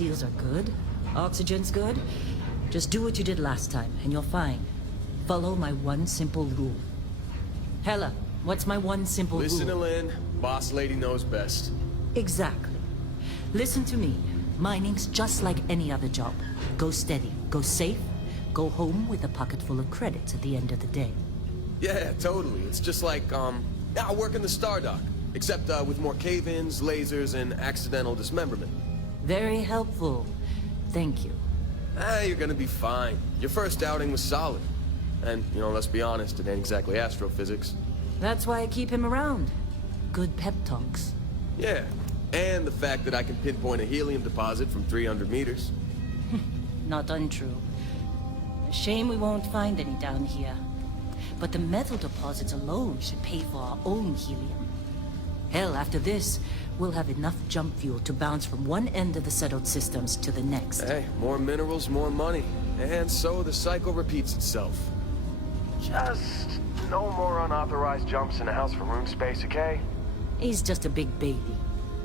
seals are good. Oxygen's good. Just do what you did last time, and you're fine. Follow my one simple rule. Hella, what's my one simple rule? Listen to Lynn. Boss lady knows best. Exactly. Listen to me. Mining's just like any other job. Go steady, go safe, go home with a pocket full of credits at the end of the day. Yeah, totally. It's just like, I work in the Stardock. Except, with more cave-ins, lasers, and accidental dismemberment. Very helpful. Thank you. You're gonna be fine. Your first outing was solid. And, you know, let's be honest, it ain't exactly astrophysics. That's why I keep him around. Good pep talks. Yeah, and the fact that I can pinpoint a helium deposit from 300 meters. Not untrue. A shame we won't find any down here. But the metal deposits alone should pay for our own helium. Hell, after this, we'll have enough jump fuel to bounce from one end of the settled systems to the next. Hey, more minerals, more money. And so the cycle repeats itself. Just no more unauthorized jumps in the house for room space, okay? He's just a big baby.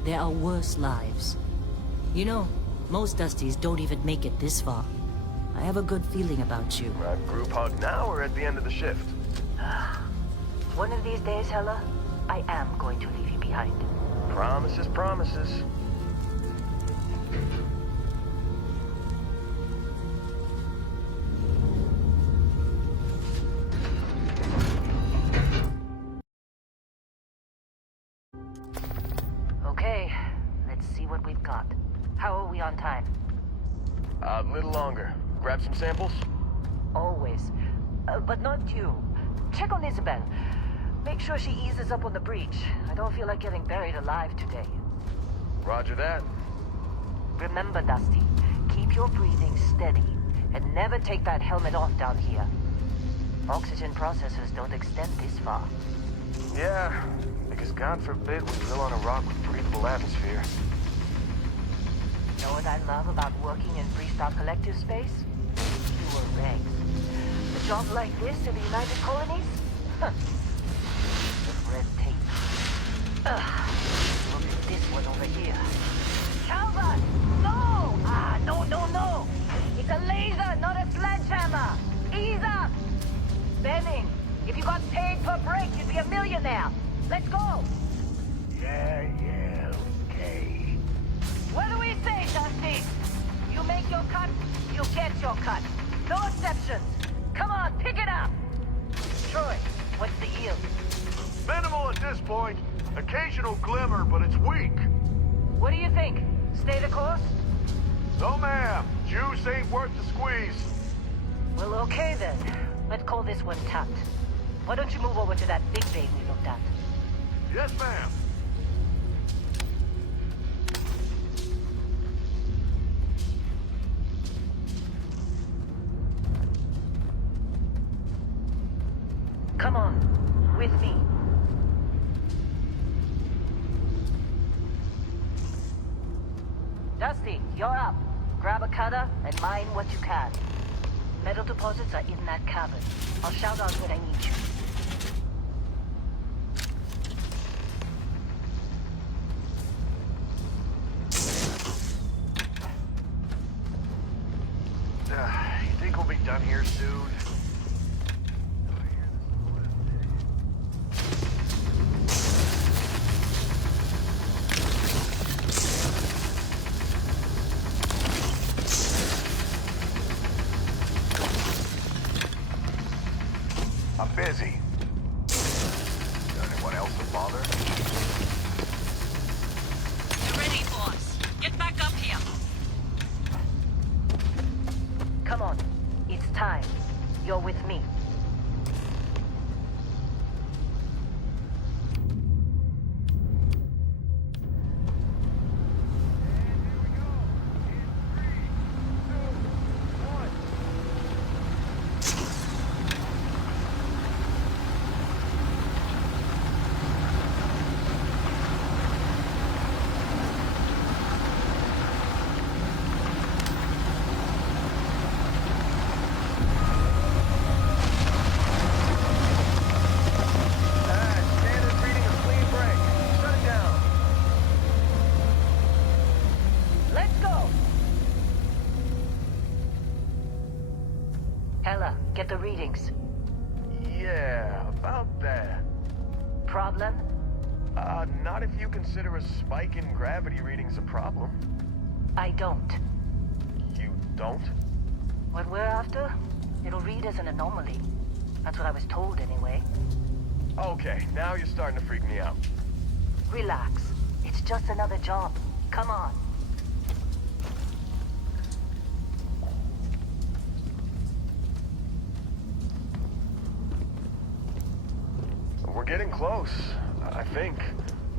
There are worse lives. You know, most Dusties don't even make it this far. I have a good feeling about you. Group hug now or at the end of the shift? One of these days, Hella, I am going to leave you behind. Promises, promises. Okay, let's see what we've got. How are we on time? A little longer. Grab some samples? Always. But not you. Check on Isabel. Make sure she eases up on the breach. I don't feel like getting buried alive today. Roger that. Remember, Dusty, keep your breathing steady, and never take that helmet off down here. Oxygen processors don't extend this far. Yeah, because God forbid we drill on a rock with breathable atmosphere. Know what I love about working in Freestar Collective space? Fewer regs. A job like this in the United Colonies? Huh. Just red tape. Ugh. Look at this one over here. Calvert! No! No! It's a laser, not a sledgehammer! Ease up! Benning, if you got paid per break, you'd be a millionaire. Let's go! Yeah, okay. What do we say, Dusty? You make your cut, you get your cut. No exceptions. Come on, pick it up! Troy, what's the yield? Minimal at this point. Occasional glimmer, but it's weak. What do you think? Stay the course? No, ma'am. Juice ain't worth the squeeze. Well, okay then. Let's call this one tapped. Why don't you move over to that big vein we looked at? Yes, ma'am. Come on, with me. Dusty, you're up. Grab a cutter and mine what you can. Metal deposits are in that cavern. I'll shout out when I need you. You think we'll be done here soon? I'm busy. Anyone else to bother? You're ready, boss. Get back up here. Come on. It's time. You're with me. get the readings. Yeah, about that. Problem? Not if you consider a spike in gravity readings a problem. I don't. You don't? What we're after, it'll read as an anomaly. That's what I was told anyway. Okay, now you're starting to freak me out. Relax. It's just another job. Come on. We're getting close, I think.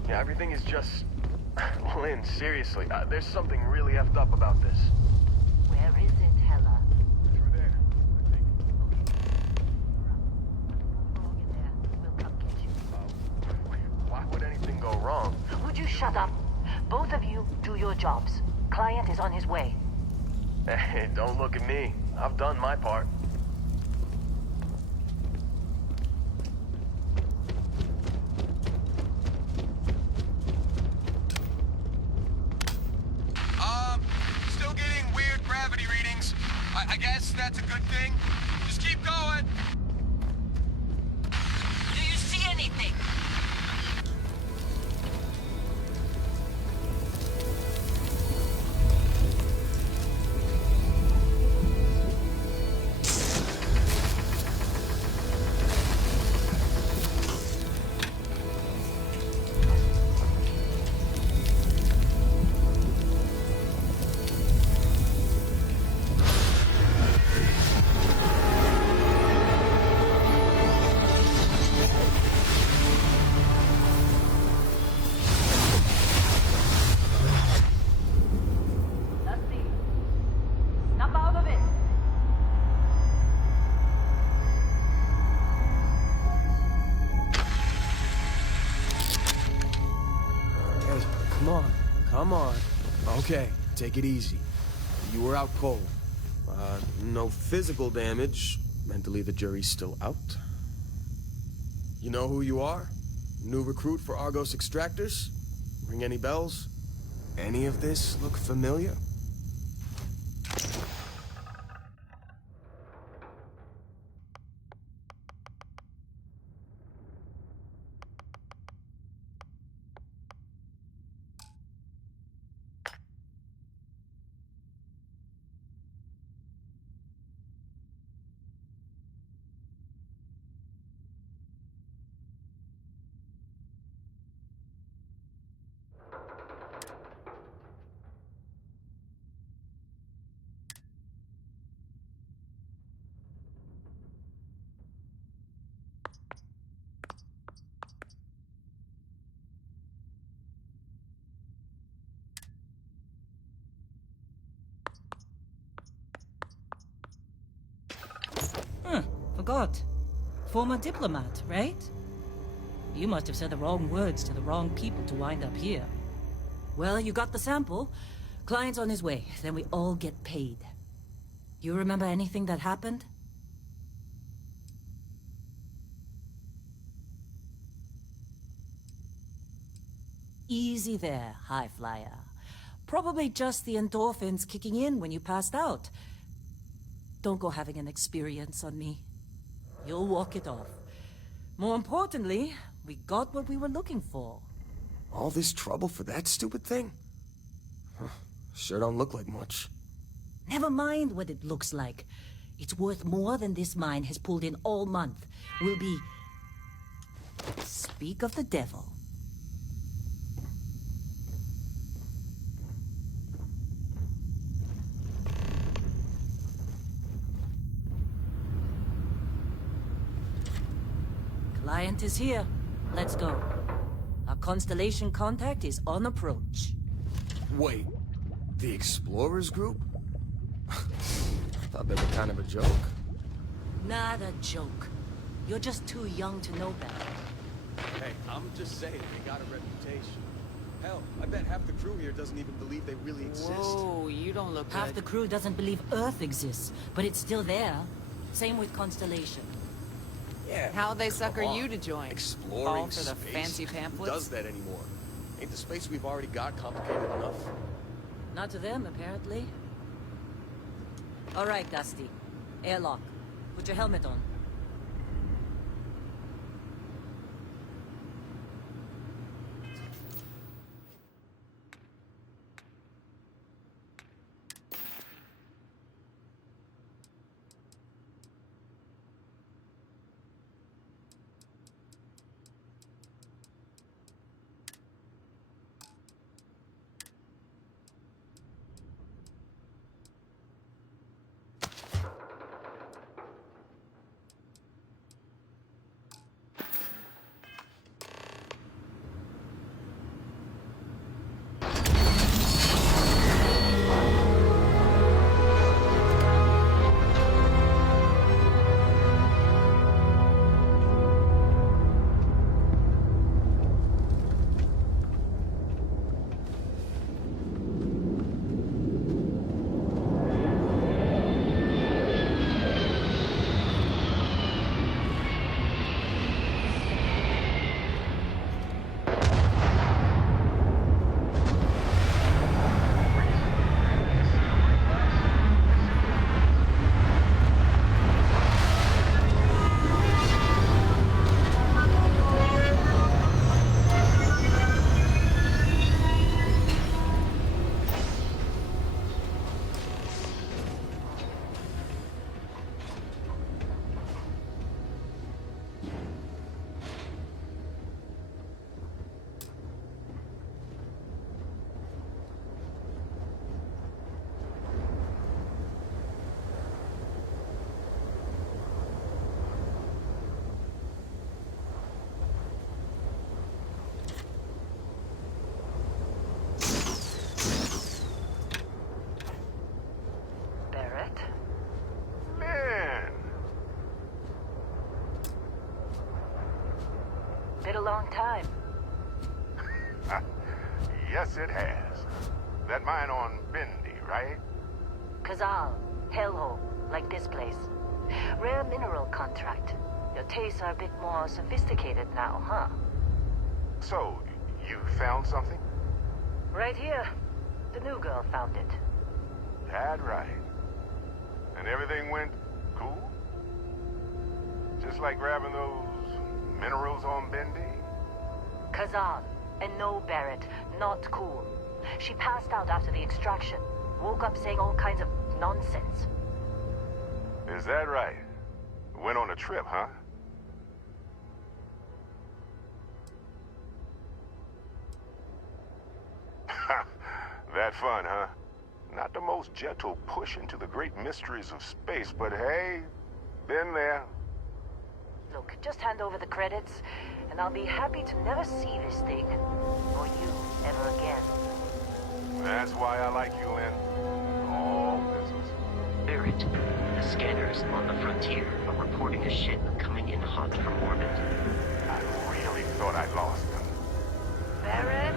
Yeah, everything is just... Lynn, seriously, there's something really effed up about this. Where is it, Hella? Through there, I think. Along in there. We'll come get you. Why would anything go wrong? Would you shut up? Both of you do your jobs. Client is on his way. Hey, don't look at me. I've done my part. Still getting weird gravity readings. I guess that's a good thing. Just keep going. Do you see anything? Dusty. Snap out of it. Hey, come on. Come on. Okay, take it easy. You were out cold. No physical damage. Mentally, the jury's still out. You know who you are? New recruit for Argos Extractors? Ring any bells? Any of this look familiar? Forgot. Former diplomat, right? You must have said the wrong words to the wrong people to wind up here. Well, you got the sample. Client's on his way, then we all get paid. You remember anything that happened? Easy there, high flyer. Probably just the endorphins kicking in when you passed out. Don't go having an experience on me. You'll walk it off. More importantly, we got what we were looking for. All this trouble for that stupid thing? Huh, sure don't look like much. Never mind what it looks like. It's worth more than this mine has pulled in all month. We'll be... Speak of the devil. Client is here. Let's go. Our Constellation contact is on approach. Wait, the Explorers group? Thought they were kind of a joke. Not a joke. You're just too young to know better. Hey, I'm just saying, they got a reputation. Hell, I bet half the crew here doesn't even believe they really exist. Whoa, you don't look Half the good. crew doesn't believe Earth exists, but it's still there. Same with Constellation. Yeah. How'd they come sucker on. you to join? Exploring All for the space? fancy Who pamphlets? does that anymore? Ain't the space we've already got complicated enough? Not to them, apparently. All right, Dusty. Airlock. Put your helmet on. Barrett? Man! Been a long time. Yes, it has. That mine on Bendy, right? Kazal, hellhole, like this place. Rare mineral contract. Your tastes are a bit more sophisticated now, huh? So, you found something? Right here. The new girl found it. That right. And everything went cool? Just like grabbing those minerals on Bendy? Kazan. And no, Barrett. Not cool. She passed out after the extraction. Woke up saying all kinds of nonsense. Is that right? Went on a trip, huh? That fun, huh? Not the most gentle push into the great mysteries of space, but hey, been there. Look, just hand over the credits, and I'll be happy to never see this thing, or you, ever again. That's why I like you, Lynn. All business. Barrett, the scanners on the frontier are reporting a ship coming in hot from orbit. I really thought I lost them. Barrett?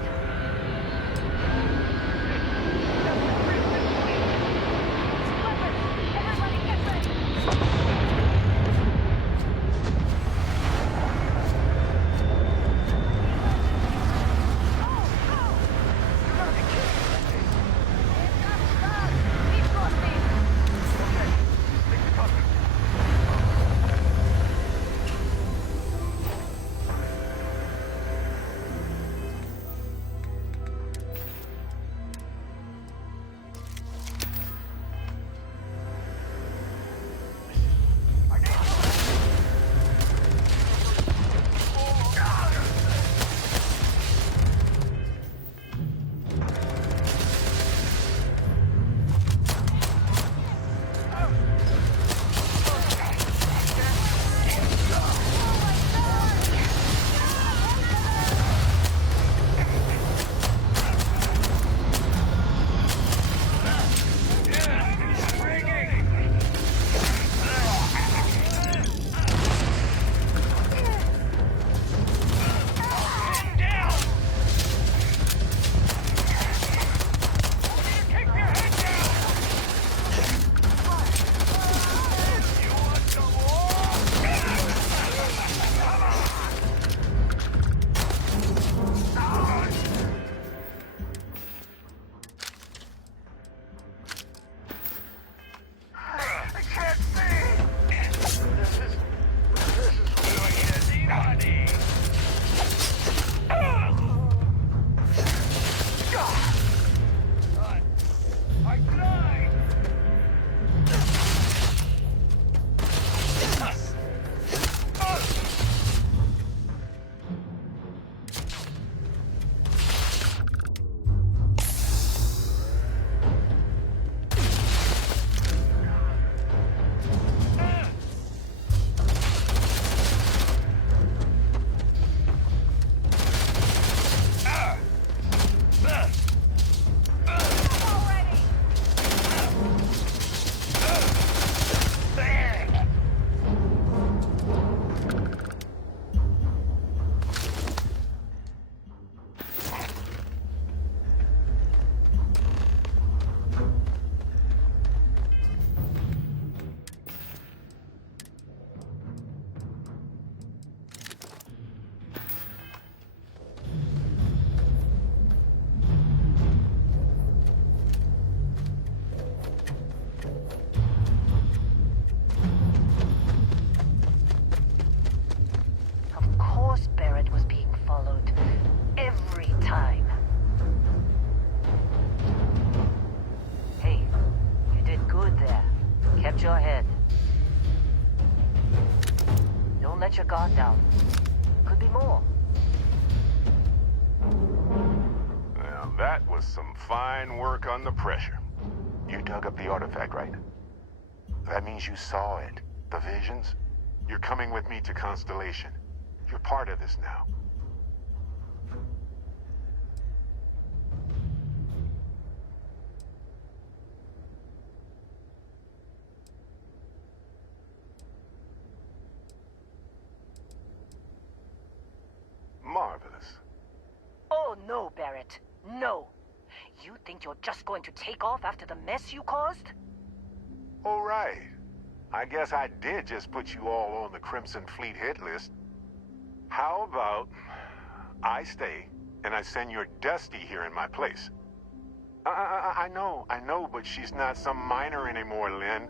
your guard down. Could be more. Now, that was some fine work under pressure. You dug up the artifact, right? That means you saw it. The visions? You're coming with me to Constellation. You're part of this now. Marvelous. Oh, no, Barrett. No. You think you're just going to take off after the mess you caused? All right. I guess I did just put you all on the Crimson Fleet hit list. How about I stay and I send your Dusty here in my place? I know, but she's not some minor anymore, Lynn.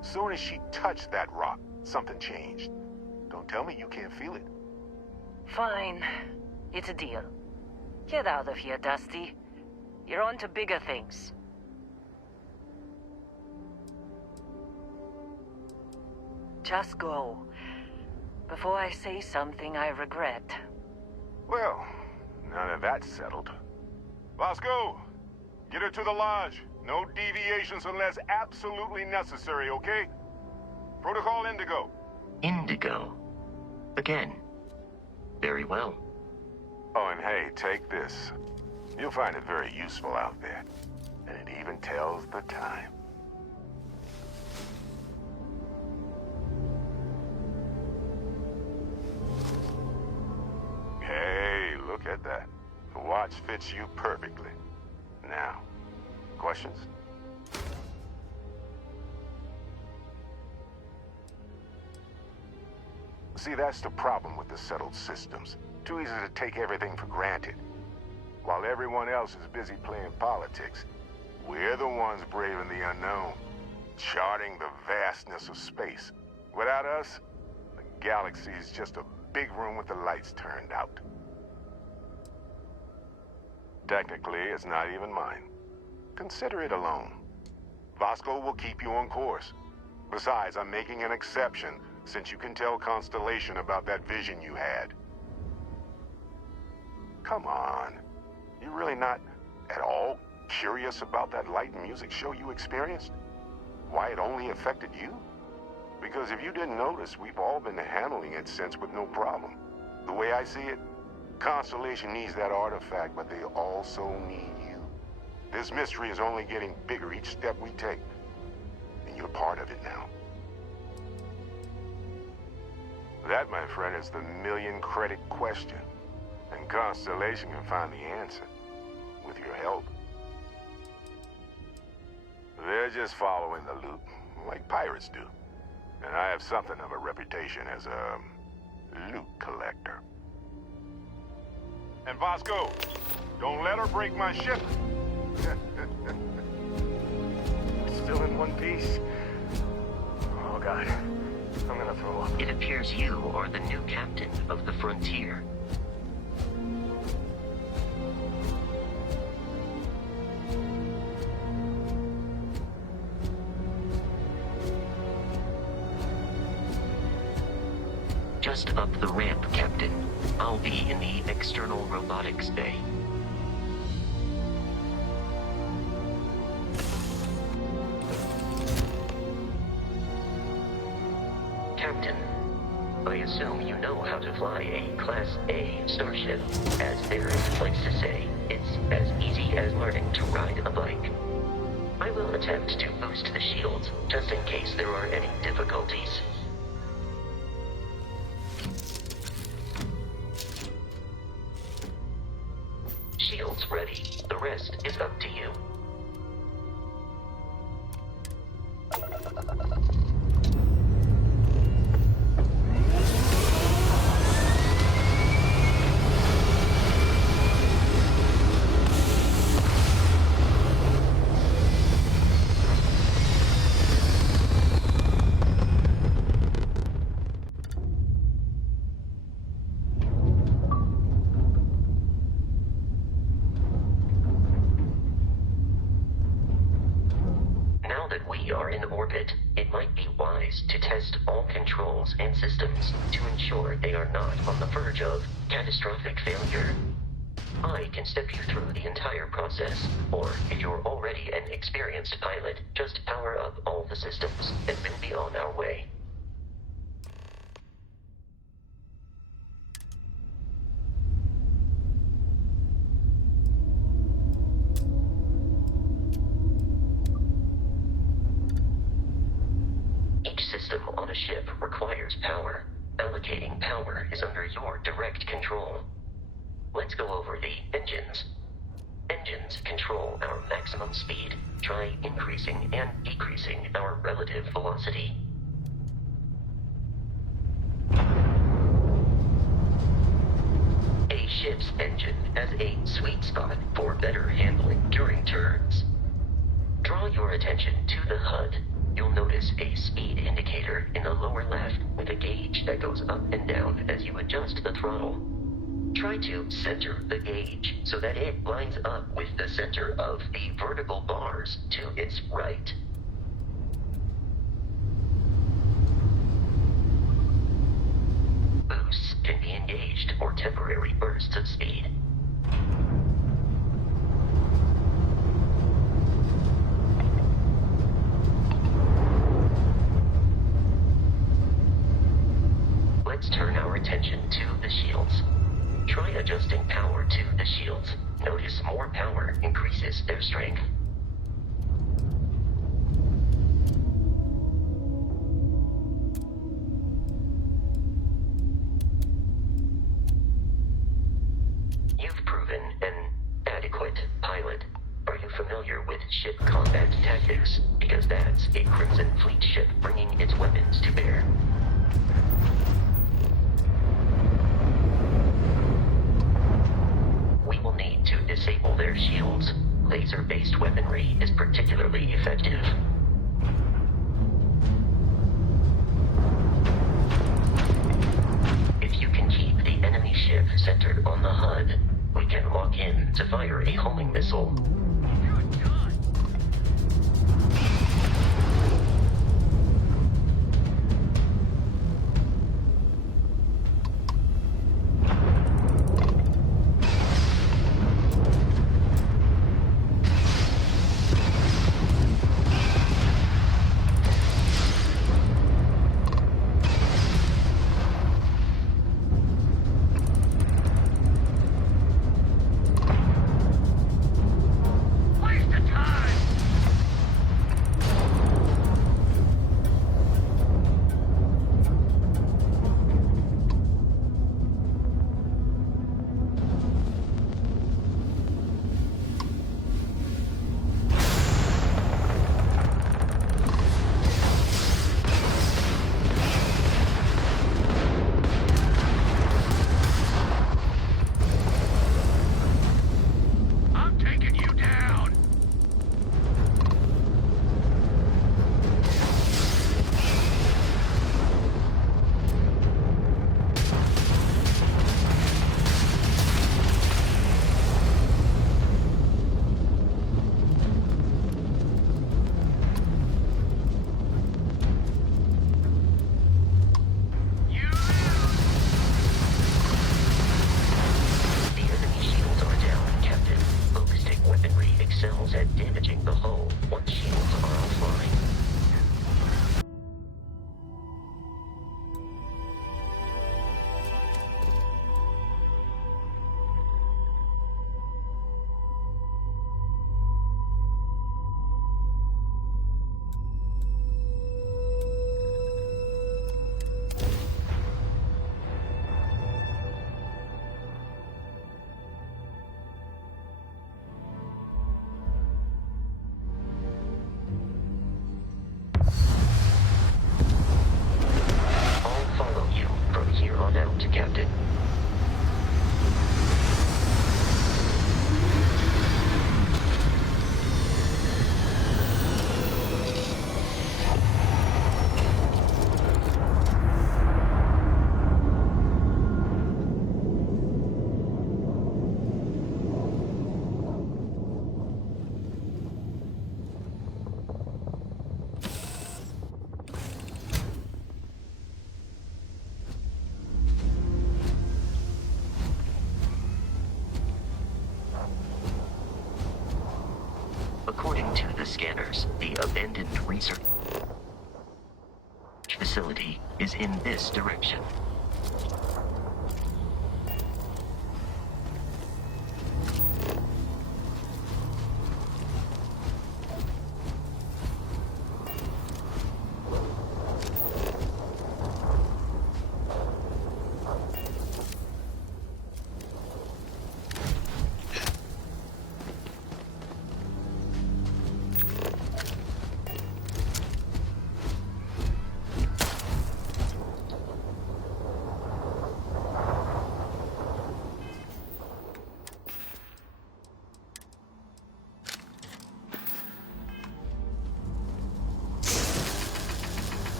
Soon as she touched that rock, something changed. Don't tell me you can't feel it. Fine. It's a deal. Get out of here, Dusty. You're on to bigger things. Just go. Before I say something I regret. Well, now that that's settled. Bosco, get her to the lodge. No deviations unless absolutely necessary, okay? Protocol Indigo. Indigo. Again. Very well. Oh, and hey, take this. You'll find it very useful out there. And it even tells the time. Hey, look at that. The watch fits you perfectly. Now, questions? See, that's the problem with the settled systems. Too easy to take everything for granted. While everyone else is busy playing politics, we're the ones braving the unknown, charting the vastness of space. Without us, the galaxy is just a big room with the lights turned out. Technically, it's not even mine. Consider it alone. Vasco will keep you on course. Besides, I'm making an exception since you can tell Constellation about that vision you had. Come on. You really not at all curious about that light and music show you experienced? Why it only affected you? Because if you didn't notice, we've all been handling it since with no problem. The way I see it, Constellation needs that artifact, but they also need you. This mystery is only getting bigger each step we take, and you're part of it now. That, my friend, is the million-credit question, and Constellation can find the answer, with your help. They're just following the loot, like pirates do. And I have something of a reputation as a loot collector. And Vasco, don't let her break my ship. Still in one piece. Oh, God. I'm gonna throw up. It appears you are the new captain of the Frontier. Just up the ramp, Captain. I'll be in the external robotics bay. Captain, I assume you know how to fly a Class A starship. As Barrett likes to say, it's as easy as learning to ride a bike. I will attempt to boost the shields, just in case there are any difficulties. Shields ready. The rest is up to you. we are in orbit, it might be wise to test all controls and systems to ensure they are not on the verge of catastrophic failure. I can step you through the entire process, or if you're already an experienced pilot, just power up all the systems, and we'll be on our way. Each system on a ship requires power. Allocating power is under your direct control. Let's go over the engines. Engines control our maximum speed. Try increasing and decreasing our relative velocity. A ship's engine has a sweet spot for better handling during turns. Draw your attention to the HUD. You'll notice a speed indicator in the lower left with a gauge that goes up and down as you adjust the throttle. Try to center the gauge so that it lines up with the center of the vertical bars to its right. Boosts can be engaged for temporary bursts of speed. Let's turn our attention to the shields. Try adjusting power to the shields. Notice more power increases their strength. You've proven an adequate pilot. Are you familiar with ship combat tactics? Because that's a Crimson Fleet ship bringing its weapons to bear. We will need to disable their shields. Laser-based weaponry is particularly effective. If you can keep the enemy ship centered on the HUD, we can lock in to fire a homing missile. Where's the time? According to the scanners, the abandoned research facility is in this direction.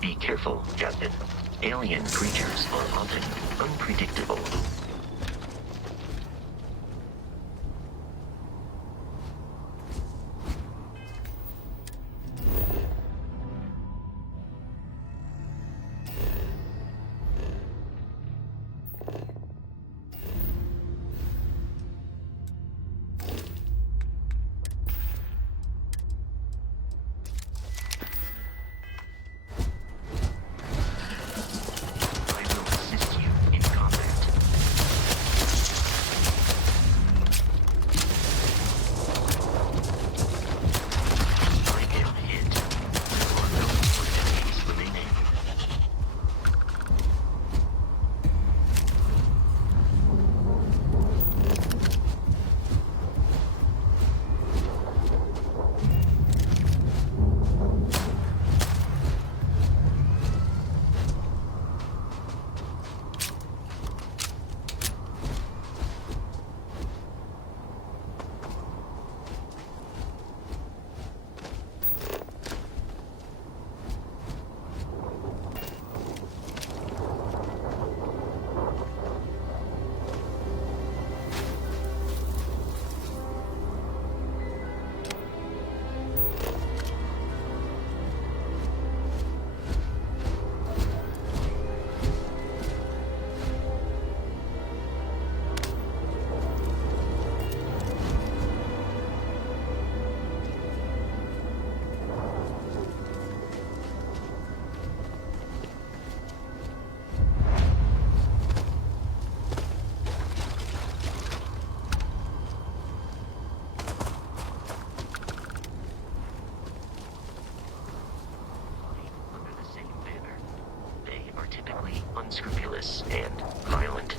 Be careful, Captain. Alien creatures are often unpredictable. Unscrupulous and violent.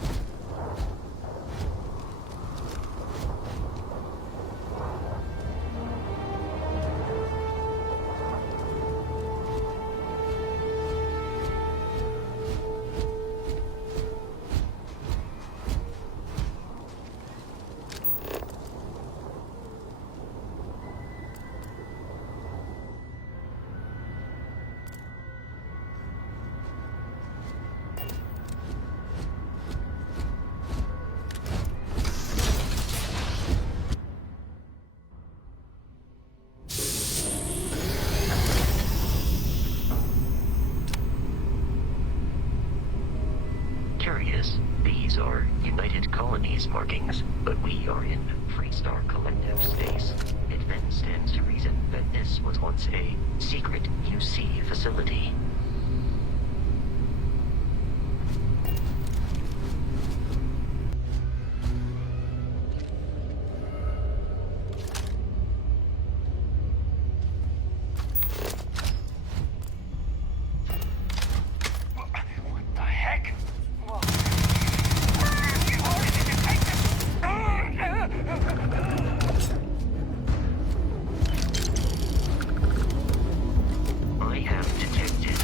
These are United Colonies markings, but we are in Freestar Collective space. It then stands to reason that this was once a secret UC facility. I have detected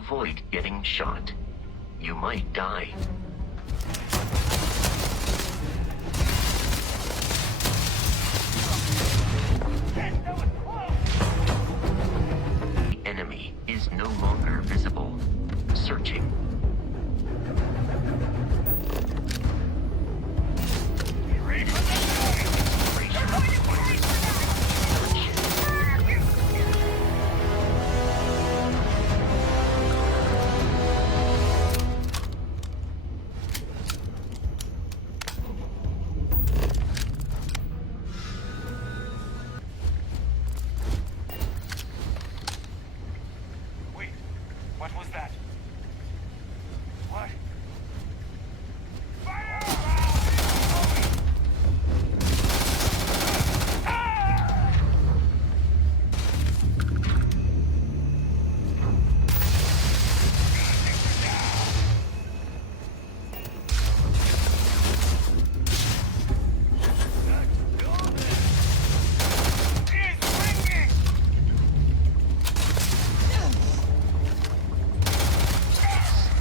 avoid getting shot. You might die. The enemy is no longer visible. Searching. What was that? What?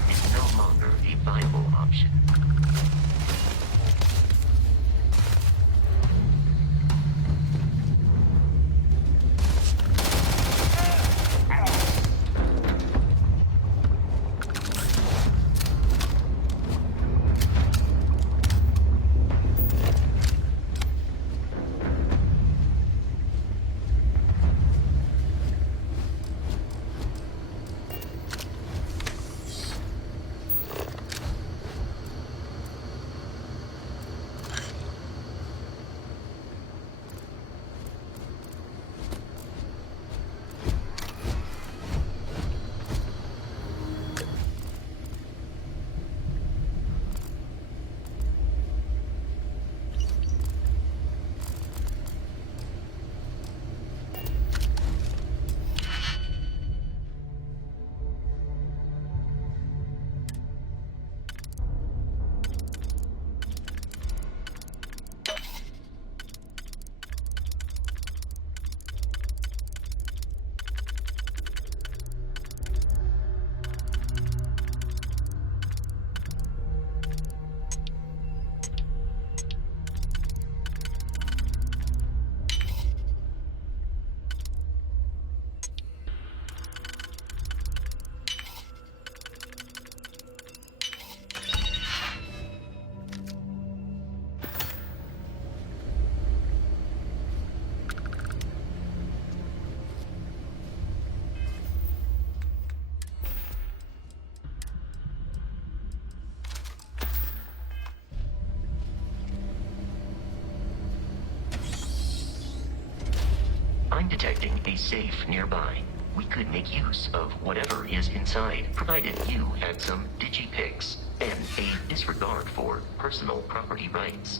Is no longer a viable option. I'm detecting a safe nearby. We could make use of whatever is inside, provided you had some digipics and a disregard for personal property rights.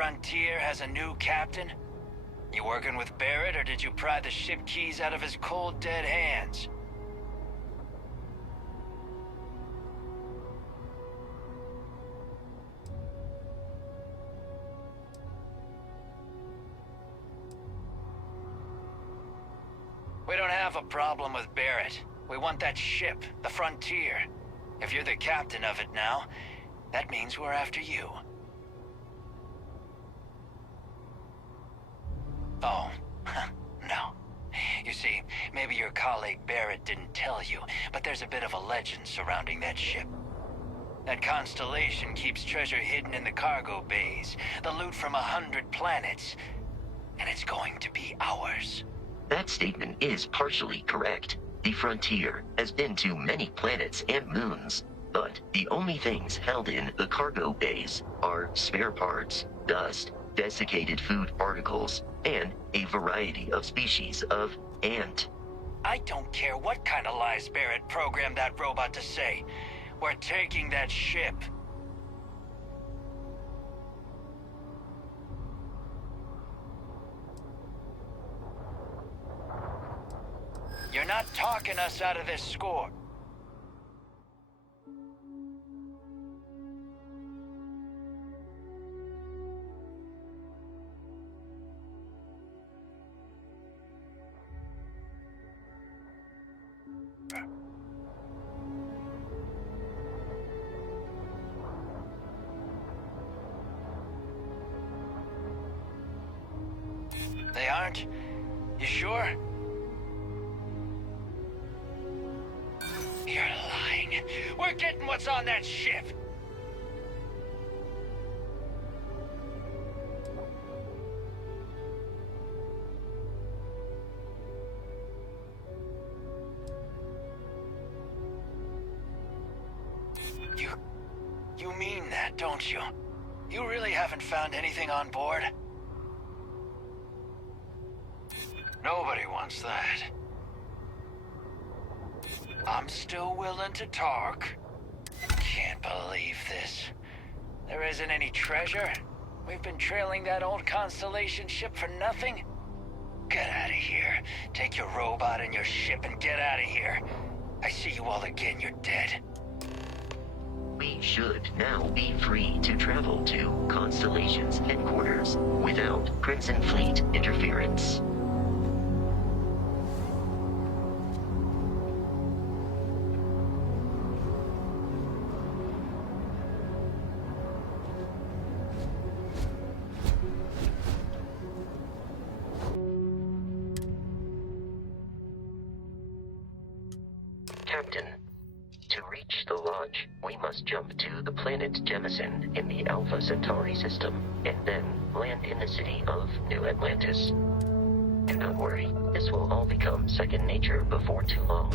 Frontier has a new captain? You working with Barrett, or did you pry the ship keys out of his cold, dead hands? We don't have a problem with Barrett. We want that ship, the Frontier. If you're the captain of it now, that means we're after you. Oh, no. You see, maybe your colleague Barrett didn't tell you, but there's a bit of a legend surrounding that ship. That constellation keeps treasure hidden in the cargo bays, the loot from 100 planets, and it's going to be ours. That statement is partially correct. The Frontier has been to many planets and moons, but the only things held in the cargo bays are spare parts, dust, desiccated food particles, and a variety of species of ant. I don't care what kind of lies Barrett programmed that robot to say. We're taking that ship. You're not talking us out of this score. They aren't? You sure? You're lying. We're getting what's on that ship. You mean that, don't you? You really haven't found anything on board? Nobody wants that. I'm still willing to talk. Can't believe this. There isn't any treasure? We've been trailing that old Constellation ship for nothing? Get out of here. Take your robot and your ship and get out of here. I see you all again, you're dead. We should now be free to travel to Constellation's headquarters without Crimson Fleet interference. Captain, to reach the lodge, we must jump to the planet Jemison in the Alpha Centauri system, and then land in the city of New Atlantis. Do not worry, this will all become second nature before too long.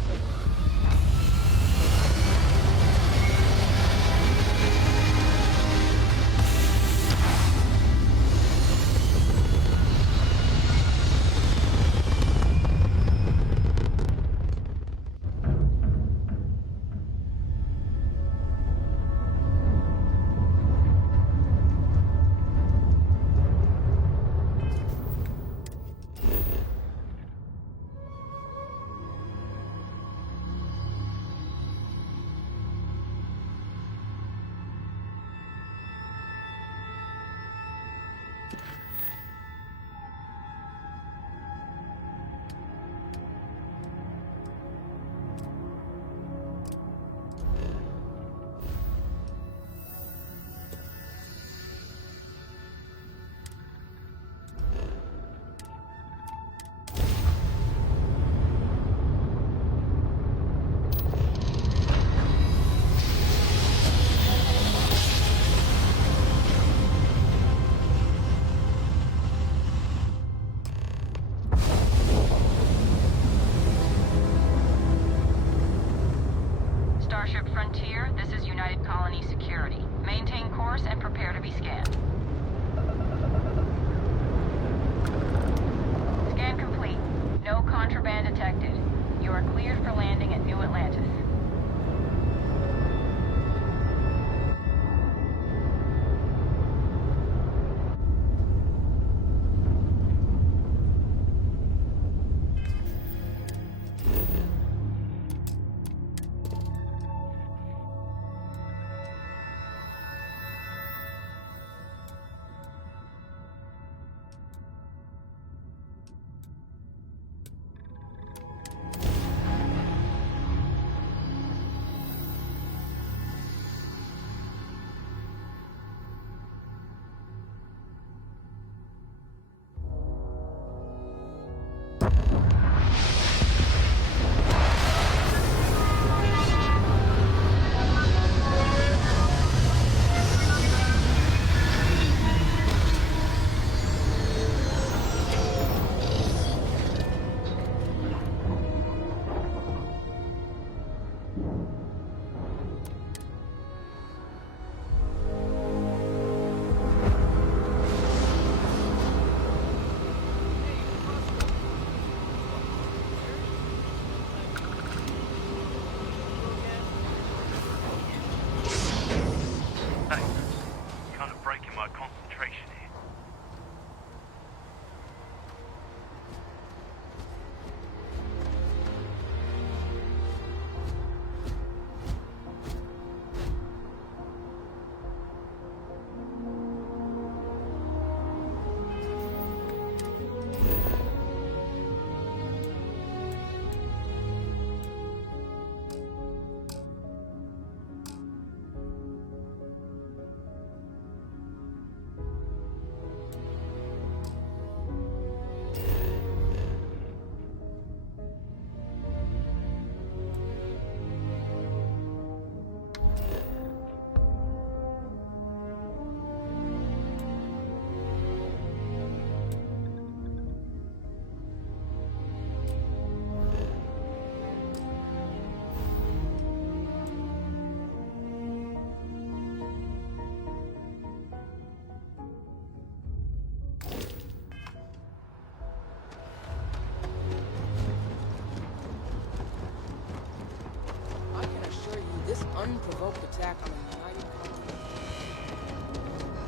This unprovoked attack on the United Colony.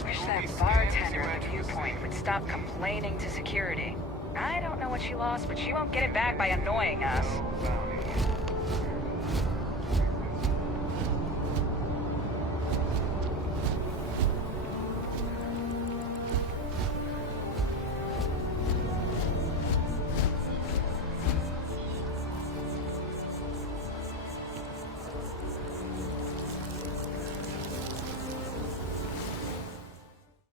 Wish that bartender at the viewpoint would stop complaining to security. I don't know what she lost, but she won't get it back by annoying us.